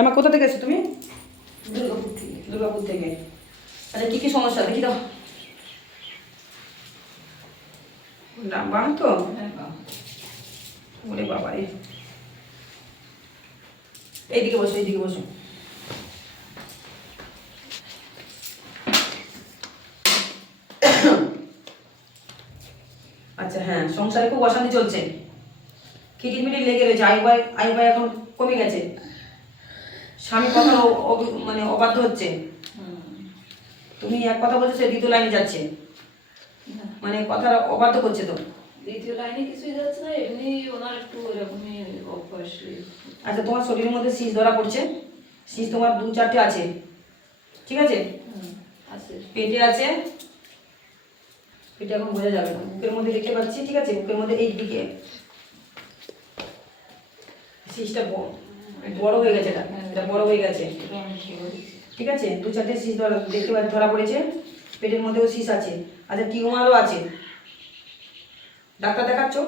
আমার কোথা থেকে এসছো তুমি? দুর্গাপুর থেকে। দুর্গাপুর থেকে। আচ্ছা কী কী সমস্যা? দেখি তো? হ্যাঁ বাবা। ওরে বাবা রে এইদিকে বসো এইদিকে বসো। আচ্ছা হ্যাঁ সংসারে খুব অশান্তি চলছে। খিটির মিটির লেগে রয়েছে আয়ু ভাই আয়ু ভাই এখন কমে গেছে। স্বামী কথা মানে অবাধ্য হচ্ছে। তুমি এক কথা বলছো সে দ্বিতীয় লাইনে যাচ্ছে। মানে কথা অবাধ্য করছে তো। দ্বিতীয় লাইনে কিছুই যাচ্ছে না এমনি ওনার একটু ওইরকমই অভ্যাস আচ্ছা তোমার শরীরের মধ্যে শীষ ধরা পড়ছে। শীষ তোমার দু চারটে আছে। ঠিক আছে? পেটে আছে। পেটে এখন বোঝা যাবে। না বুকের মধ্যে দেখতে পাচ্ছি ঠিক আছে? বুকের মধ্যে এই দিকে শীষটা ব- বড় হয়ে গেছে এটা। এটা বড় হয়ে গেছে। ঠিক আছে? দু চারটে শীষ ধরা দেখতে পা- ধরা পড়েছে। পেটের মধ্যেও শীষ আছে। আচ্ছা টিউমারও আছে। ডাক্তার দেখাচ্ছ?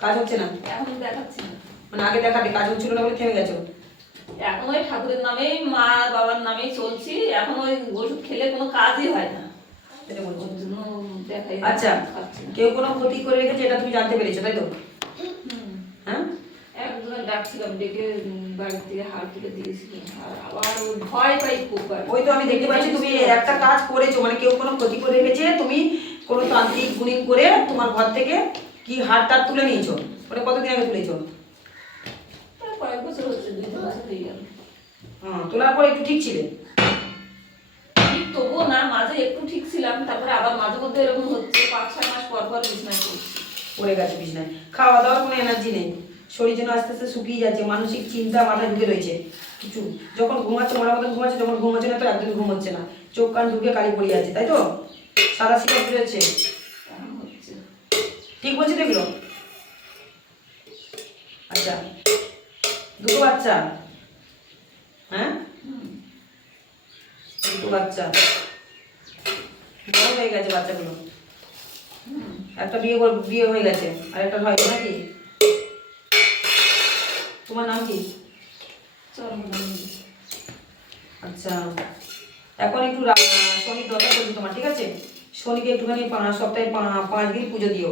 কাজ হচ্ছে না? এখন দেখাচ্ছি না। মানে আগে দেখাতে কাজ হচ্ছিল না বলে থেমে গেছো? এখন ওই ঠাকুরের নামেই মা বাবার নামেই চলছি। এখন ওই ওষুধ খেলে কোনো কাজই হয় না। আচ্ছা কেউ কোনো ক্ষতি করে রেখেছে এটা তুমি জানতে পেরেছ তাই তো। হ্যাঁ ডাকছিলাম ডেকে উম, বাড়ি থেকে হাড় তুলে দিয়েছিলাম আর আবার ভয় পাই খুব ওই তো আমি দেখতে পাচ্ছি তুমি একটা কাজ করেছ মানে কেউ কোনো ক্ষতি করে রেখেছে তুমি কোনো তান্ত্রিক গুণিন করে তোমার ঘর থেকে কি হার টার তুলে নিয়েছো? ওটা কতদিন আগে তুলেছো? কয়েক বছর হচ্ছে দুই বছর হয়ে গেল। তোলার পরে একটু ঠিক ছিলে? ঠিক তবুও না মাঝে একটু ঠিক ছিলাম তারপরে আবার মাঝে মধ্যে এরকম হচ্ছে পাঁচ ছয় মাস পর পর বিছনায় পড়ে গেছে বিছনায়। খাওয়া দাওয়ার কোনো এনার্জি নেই? শরীর যেন আস্তে আস্তে শুকিয়ে যাচ্ছে, মানসিক চিন্তা মাথায় ঢুকে রয়েছে। কিছু, যখন ঘুমাচ্ছে মনে মতন ঘুমাচ্ছে, যখন ঘুমাচ্ছে না, তো একদমই ঘুম হচ্ছে না। চোখ কান ঢুকে কালি পড়ে যাচ্ছে, তাই তো? সাদা শিকার রয়েছে ঠিক বলছি তো এগুলো? আচ্ছা দুটো বাচ্চা। হ্যাঁ? দুটো বাচ্চা। বড় হয়ে গেছে বাচ্চাগুলো। একটা বিয়ে বিয়ে হয়ে গেছে। আর একটা হয় নাকি? তোমার নাম কি? আচ্ছা এখন একটু শনি দরকার করছে তোমার, ঠিক আছে? শনিকে একটুখানি সপ্তাহে পাঁচ দিন পুজো দিও।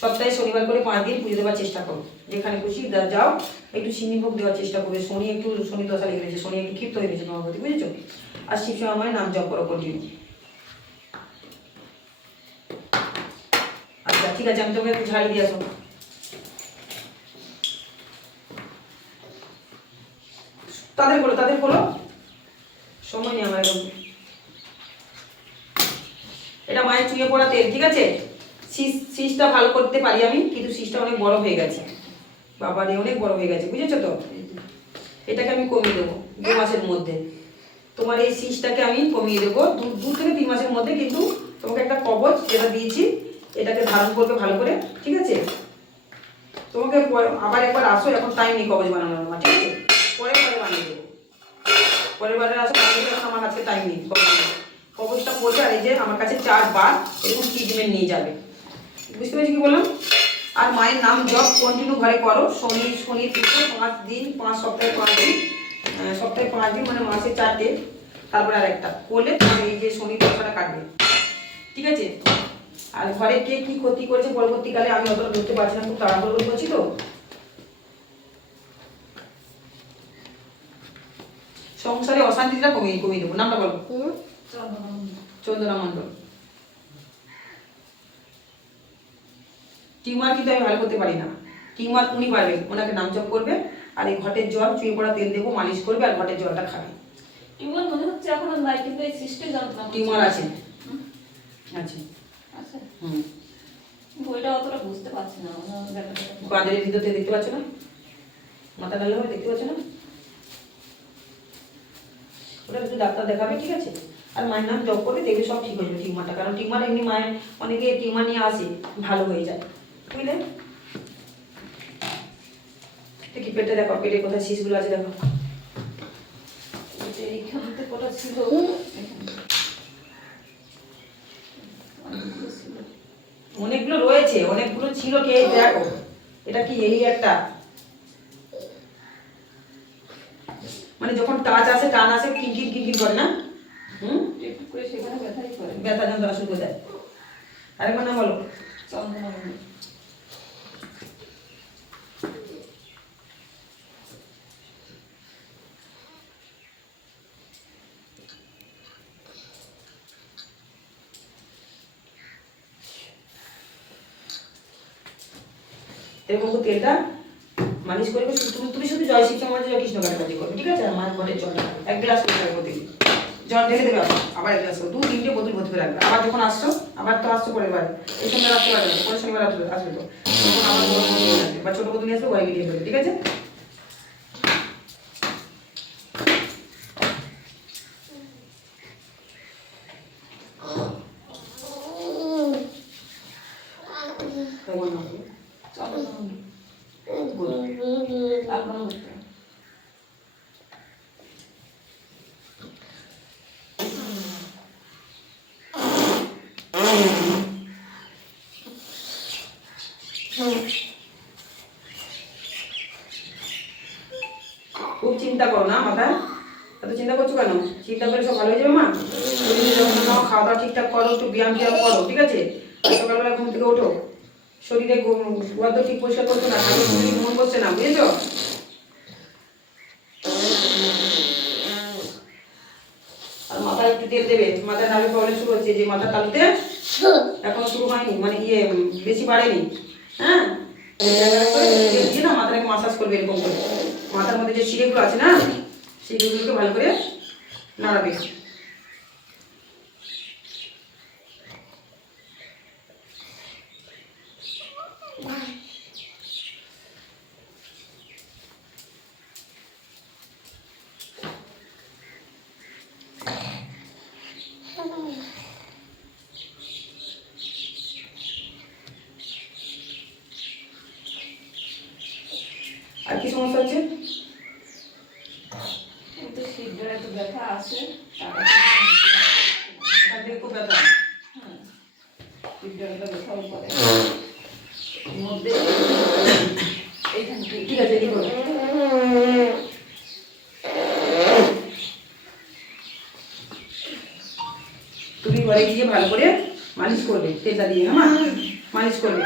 সপ্তাহে শনিবার করে পাঁচ দিন পুজো দেওয়ার চেষ্টা করো। যেখানে খুশি যাও, একটু সিন্নি ভোগ দেওয়ার চেষ্টা করবে। শনি একটু, শনি দশা লেগে গেছে, শনি একটু ক্ষিপ্ত হয়ে গেছে তোমার প্রতি, বুঝেছ? আর শিব সময় নাম জপ করো কন্টিনিউ আচ্ছা ঠিক আছে, আমি তোমাকে একটু ঝাড়ি দিয়ে আসো। তাদের বলো তাদের বলো। সময় নেই আমার এটা মায়ের চুয়ে পড়া তেল, ঠিক আছে? শীষ ভালো করতে পারি আমি, কিন্তু শীষটা অনেক বড় হয়ে গেছে। বাবা বাবারে অনেক বড় হয়ে গেছে, বুঝেছ তো? এটাকে আমি কমিয়ে দেবো, দু মাসের মধ্যে। তোমার এই শীষটাকে আমি কমিয়ে দেবো, দু দু থেকে তিন মাসের মধ্যে কিন্তু তোমাকে একটা কবচ যেটা দিয়েছি, এটাকে ধারণ করবে ভালো করে, ঠিক আছে? তোমাকে আবার একবার আসো, এখন টাইম নেই কবচ বানানোর ঠিক আছে পরে পরে বানিয়ে দেবো পরের বারে আসো বানিয়ে দেবো এখন আমার কাছে টাইম নেই। কবচটা পড়বে এই যে আমার কাছে চারবার এরকম ট্রিটমেন্ট নিয়ে যাবে। বুঝতে পেরেছি কি বললাম? আর মায়ের নাম জপ কন্টিনিউ ঘরে করো। শনি শনি পুজো পাঁচ দিন, পাঁচ সপ্তাহে পাঁচ দিন। সপ্তাহে পাঁচ দিন মানে মাসে চারটে। তারপরে আর একটা। করলে এই যে শনি দশাটা কাটবে। ঠিক আছে? আর ঘরে কে কি ক্ষতি করেছে পরবর্তীকালে আমি অতটা ধরতে পারছি না, খুব তাড়াহুড়ো করছি তো। সংসারে কমিয়ে কমিয়ে দেবো নামটা বলো। চন্দনা মণ্ডল টিউমার কিন্তু আমি ভালো করতে পারি না টিউমার উনি পারবেন ওনাকে নাম জপ করবে আর এই ঘটের জল চুয়ে পড়া তেল দেবো মালিশ করবে আর ঘটের জলটা খাবে টিউমার মনে হচ্ছে এখন নাই কিন্তু এই সিস্টেম যন্ত্রণা টিউমার আছে আছে আছে হুম ওইটা অতটা বুঝতে পারছি না ব্যাপারটা ভিতরতে দেখতে পাচ্ছ না মাথা ডালে দেখতে পাচ্ছ না ওটা একটু ডাক্তার দেখাবে ঠিক আছে? আর মায়ের নাম জপ করবে দেখবে সব ঠিক হয়ে যাবে টিউমারটা। কারণ টিউমার এমনি মায়ের অনেকে টিউমার নিয়ে আসে ভালো হয়ে যায়। বুঝলে? দেখি পেটে দেখো পেটে কোথায় শীষগুলো আছে দেখো। এইখানতে অনেকগুলো ছিল। অনেকগুলো রয়েছে অনেকগুলো ছিল কে? দেখো। এটা কি এই একটা? মানে যখন টাচ আসে টান আসে কিনকিন কিনকিন করে না? হুম? সেখানে ব্যথাই করে ব্যথা যন্ত্রণা শুরু করে দেয়। আরেকবার না বলো। এরকম করে তেলটা মালিশ করবে তুমি তুমি শুধু জয় শিক্ষা মধ্যে জয় কৃষ্ণ কাটাকাটি করবে, ঠিক আছে? আমার পরে জল এক গ্লাস করে রাখব দেখি জল ঢেলে দেবে আবার এক গ্লাস দু তিনটে বোতল করে রাখবে। আবার যখন আসছো, আবার তো আসছো পরের বার। এই সঙ্গে আসতে পারবে পরের শনিবার আসবে আসবে তো। বা ছোট বোতল নিয়ে আসবে ওয়াই গিয়ে ঠিক আছে কেমন হবে? চন্দনা মন্দির Good. আপনার হচ্ছে খুব চিন্তা করো না মাথায় এত চিন্তা করছ কেন? চিন্তা করে সব ভালো হয়ে যাবে মা? নাও, খাওয়া দাওয়া ঠিকঠাক করো, একটু ব্যায়াম ট্যায়াম করো, ঠিক আছে? সকালবেলা ঘুম থেকে ওঠো। শরীরে গোয়াদ ঠিক পরিষ্কার করছ না মন করছে না, বুঝেছ? মাথায় একটু তেল দেবে। মাথায় নামে প্রবলেম শুরু হচ্ছে, যে মাথা তালুতে এখনও শুরু হয়নি মানে ইয়ে বেশি বাড়েনি। হ্যাঁ? মাথাটাকে মাসাজ করবে এরকম করে। মাথার মধ্যে যে শিরেগুলো আছে না শিরেগুলোকে ভালো করে নাড়াবে আর কি সমস্যা হচ্ছে একটু শীঘ্র একটু ব্যথা আসে তারপর এখান থেকে খুব ব্যথা হ্যাঁ শীঘ্র একটা ব্যথাও করে মধ্যে এইখান থেকে ঠিক আছে কি করো তুমি দিয়ে ভালো করে মালিশ করবে। তেলটা দিয়ে হ্যাঁ? মালিশ করবে।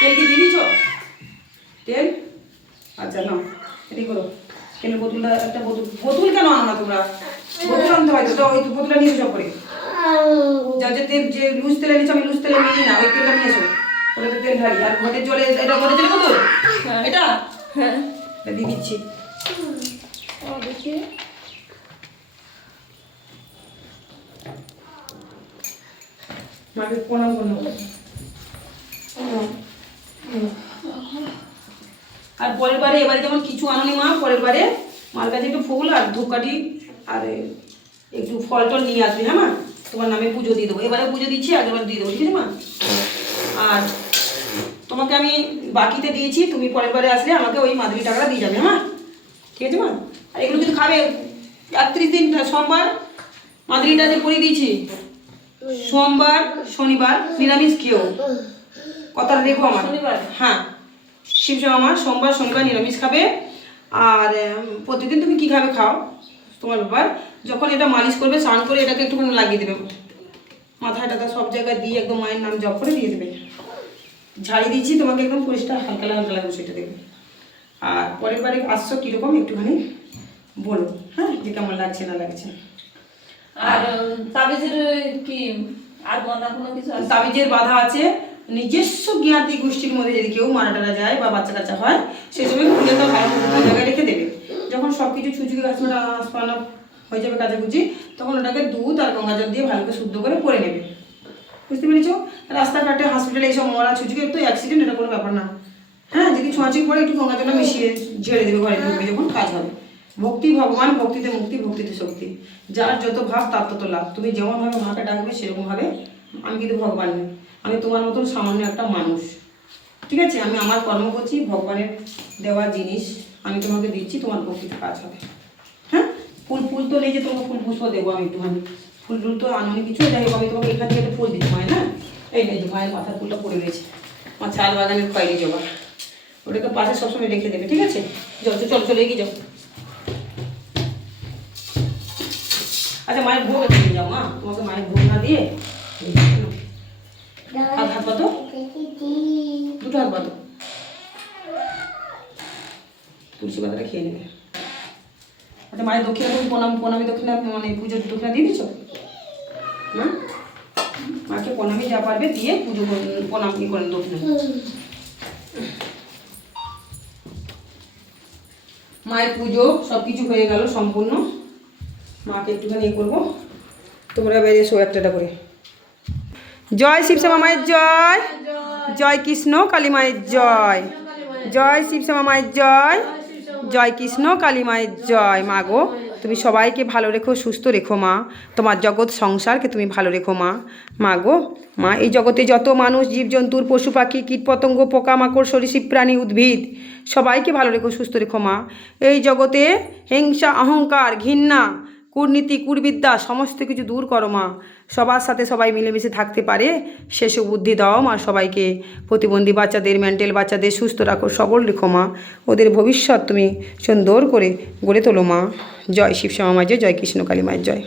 তেল কি দিয়ে দিচ্ছ তেল? আচ্ছা নাও এটাই করো। তেলের বোতলটা একটা বোতল বোতল কেন আনো না তোমরা? বোতল আনতে হয় তো ওই বোতলটা নিয়ে এসো করে। যা যে তেল যে লুজ তেলে নিচ্ছ আমি লুজ তেলে নিই না ওই তেলটা নিয়ে এসো। ওটাতে তেল ঢালি। আর ঘটের জলে এটা ঘটের জলে বোতল এটা? হ্যাঁ। এটা দিয়ে দিচ্ছি। দেখি। মাকে প্রণাম করল আর পরের বারে, এবারে যেমন কিছু আনোনি মা, পরের বারে মার কাছে একটু ফুল আর ধূপকাঠি আর একটু ফল টল নিয়ে আসবি হ্যাঁ মা? তোমার নামে পুজো দিয়ে দেবো। এবারে পুজো দিচ্ছি আগেরবার দিয়ে দেবো, ঠিক আছে মা? আর তোমাকে আমি বাকিতে দিয়েছি, তুমি পরের বারে আসলে আমাকে ওই মাদুরি টাকাটা দিয়ে যাবে হ্যাঁ ঠিক আছে মা? আর এগুলো কিন্তু খাবে। একত্রিশ দিন সোমবার মাদুরিটা যে পরিয়ে দিয়েছি সোমবার শনিবার নিরামিষ খেয়েও কথা রেখো আমার। হ্যাঁ। শিবসা আমার সোমবার শনিবার নিরামিষ খাবে। আর প্রতিদিন তুমি কি খাবে খাও? তোমার ব্যাপার। যখন এটা মালিশ করবে স্নান করে এটাকে একটুখানি লাগিয়ে দেবে। মাথায় টাকা সব জায়গায় দিয়ে একদম মায়ের নাম জপ করে দিয়ে দেবে। ঝাড়ি দিচ্ছি তোমাকে একদম পরিষ্কার হালকা হালকা লাগবে সেটা দেবে। আর পরের বারে আসছো কীরকম একটুখানি বলো। হ্যাঁ যে কেমন লাগছে না লাগছে। আর তাবিজের কি, আর বন্ধা কোনো কিছু তাবিজের বাধা আছে। নিজস্ব জ্ঞাতি গোষ্ঠীর মধ্যে যদি কেউ মারা টারা যায় বা বাচ্চা কাচ্চা হয় সেই সময় খুলে তো ভালো জায়গায় রেখে দেবে। যখন সব কিছু ছুচুকি গাছপালা গাছপালা হয়ে যাবে কাচাকুচি, তখন ওটাকে দুধ আর গঙ্গা জল দিয়ে ভালো করে শুদ্ধ করে পরে নেবে। বুঝতে পেরেছ? রাস্তাঘাটে হসপিটালে এইসব মরা ছুচুকি তো অ্যাক্সিডেন্ট এটা কোনো ব্যাপার না। হ্যাঁ যদি ছোঁয়াছুঁই পরে একটু গঙ্গা জলটা মিশিয়ে ঝেড়ে দেবে ঘরে ঢুকবে, যখন কাজ হবে। ভক্তি ভগবান, ভক্তিতে মুক্তি, ভক্তিতে শক্তি। যার যত ভাব, তার তত লাভ। তুমি যেমনভাবে মাকে ডাকবে, সেরকমভাবে আমি কিন্তু ভগবান নই। আমি তোমার মতন সামান্য একটা মানুষ। ঠিক আছে? আমি আমার কর্ম করছি, ভগবানের দেওয়া জিনিস আমি তোমাকে দিচ্ছি, তোমার ভক্তিতে কাজ হবে। হ্যাঁ? ফুল ফুল তো নেই যে তোমাকে ফুল পুষ্প দেবো আমি একটুখানি। ফুল, টুল তো আনুনি কিছু যাই আমি তোমাকে এখান থেকে ফুল দিতে হয়? না, এই নেই মায়ের মাথার ফুলটা পড়ে রয়েছে। আমার চাল বাগানের খয়েরি জবা ওটাকে পাশে সবসময় রেখে দেবে, ঠিক আছে? তো চলো চলো এগিয়ে যাও। আচ্ছা মায়ের ভোগ নিয়ে যাও, মা। তোমাকে মায়ের ভোগ না দিয়ে হাত হাত পাতো দুটো হাত পাতো তুলসী পাতাটা খেয়ে নেবে। আচ্ছা মায়ের দক্ষিণা তুমি প্রণাম, প্রণামী দক্ষিণা মানে পুজোর দক্ষিণা দিয়ে দিচ্ছ মা? মাকে প্রণামী যা পারবে দিয়ে পুজো প্রণাম ই করেন দক্ষিণা। মায়ের পুজো সব কিছু হয়ে গেল সম্পূর্ণ। মাকে একটুখানি এ করব। তোমরা এবার এসো একটা করে। জয় শিবশ্যামা মায়ের জয়। জয় কৃষ্ণ কালী মায়ের জয়। জয় শিব শিবশ্যামা মায়ের জয়। জয় কৃষ্ণ কালী মায়ের জয়। মা গো, তুমি সবাইকে ভালো রেখো, সুস্থ রেখো মা। তোমার জগৎ সংসারকে তুমি ভালো রেখো মা। মা গো, মা, এই জগতে যত মানুষ, জীবজন্তুর, পশু পাখি কীটপতঙ্গ পোকামাকড় সরীসৃপ প্রাণী, উদ্ভিদ, সবাইকে ভালো রেখো, সুস্থ রেখো মা। এই জগতে হিংসা, অহংকার, ঘৃণা কূটনীতি কুর্বিদ্যা সমস্ত কিছু দূর করো মা। সবার সাথে সবাই মিলেমিশে থাকতে পারে। শেষে বুদ্ধি দাও মা সবাইকে। প্রতিবন্ধী বাচ্চাদের, মেন্টাল বাচ্চাদের সুস্থ রাখো, সবল রেখো মা। ওদের ভবিষ্যৎ তুমি সুন্দর করে গড়ে তোলো মা। জয় শিবশ্যামা মায়ের জয় জয় কৃষ্ণ কালী মায়ের জয়।